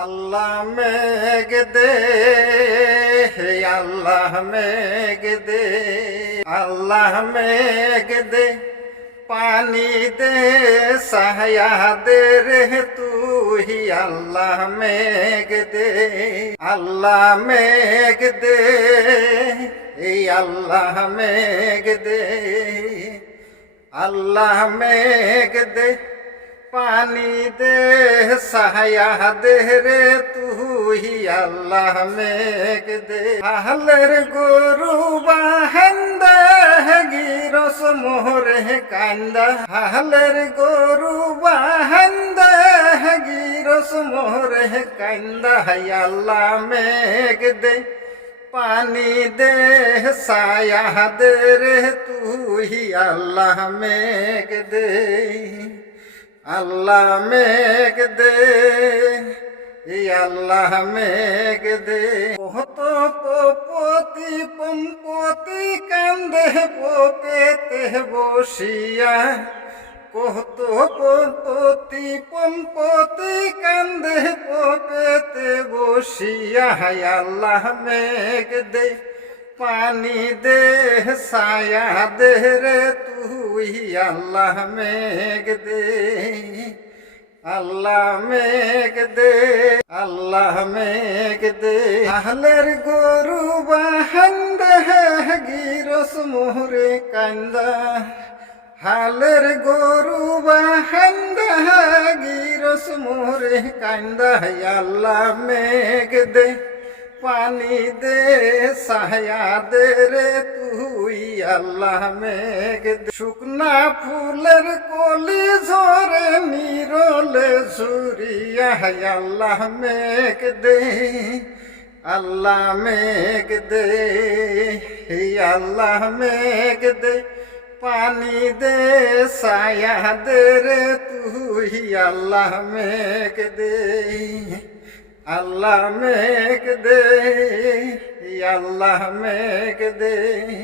আল্লাহ মেঘ দে, হে আল্লাহ মেঘ দে, আল্লাহ মেঘ দে, পানি দে, সায়া দে রে তুই আল্লাহ মেঘ দে, আল্লাহ মেঘ দে, এই আল্লাহ মেঘ দে, আল্লাহ মেঘ দে, পানি দে, সায়া দে রে তুই আল্লাহ মেঘ দে, আহলের গরু বাহেন্দা গিরস মোহরে কান্দা, আহলের গরু বাহেন্দা গিরস মোহরে কান্দা, আল্লাহ মেঘ দে, পানি দে, সায়া দে রে তুই আল্লাহ মেঘ দে, আল্লাহ মেঘ দে, আল্লাহ মেঘ দে। কত পপতি পম্পতি কান্দে পপেতে বসিয়া, কত পপতি পম্পতি কান্দে পপেতে বসিয়া, আল্লাহ মেঘ দে, পানি দে, সায়া দে রে তুই আল্লাহ মেঘ দে, আল্লাহ মেঘ দে, আল্লাহ মেঘ দে, আহলের গরু বাহান্দা গিরস মোহরে কান্দা, হালের গরু বাহান্দা গিরস মোহরে কান্দা, আল্লাহ মেঘ দে, পানি দে, সায়া দে রে তুই আল্লাহ মেঘ দে, শুকনা ফুলের কলি ঝরে নিরলে ঝুরিয়া, আল্লাহ মেঘ দে, আল্লাহ মেঘ দে, আল্লাহ মেঘ দে, পানি দে, সায়া দে রে তুই আল্লাহ মেঘ দে, আল্লাহ মেঘ দে, আল্লাহ মেঘ দে।